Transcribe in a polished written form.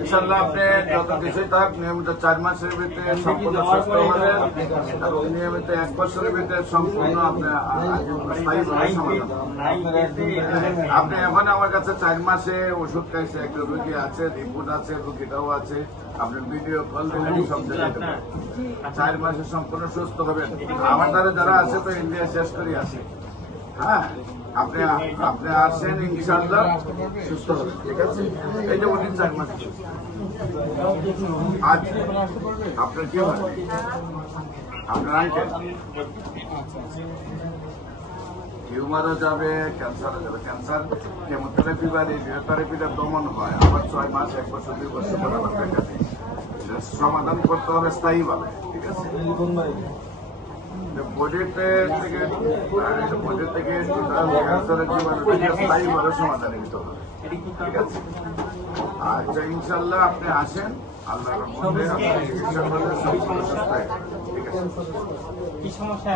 ইনশাল্লাহ আপনি যত কিছুই থাক নিয়মিত 4 মাসের ভিতরে সম্পূর্ণ সুস্থ হবেন এবং নিয়মিত 1 বছরের ভিতরে সম্পূর্ণ আপনি এখন আমার কাছে 4 মাসে ওষুধ খাইছে, একটা রুগী আছে, রিপোর্ট আছে, রুগীটাও আছে, আপনার ভিডিও কল দিলেন সব জায়গায় 4 মাসে সম্পূর্ণ সুস্থ হবেন। আমার দ্বারা যারা আছে তো ইন্ডিয়া শেষ করে আছে। হ্যাঁ, আপনি আসেন, ইনশাআল্লাহ সুস্থ হবেন। ঠিক আছে, এই যে উনি 4 মাস আজ আপনার কি হয়, আপনার আঙ্কেল টিউমারও যাবে, ক্যান্সারও যাবে। ক্যান্সার কেমোথেরাপি বা রেডিওথেরাপিটা দমন হয়, আবার 6 মাস 1 বছর 2 বছর পর আবার দেখা যায়। সমাধান করতে হবে স্থায়ীভাবে। ঠিক আছে, বডির থেকে ক্যান্সারের জীবাণু স্থায়ীভাবে সমাধানে দিতে হবে। ঠিক আছে, আচ্ছা ইনশাল্লাহ আপনি আসেন, আল্লাহর রহমতে আপনার চিকিৎসা করলে সম্পূর্ণ সুস্থ হয়ে যাবে। ঠিক আছে।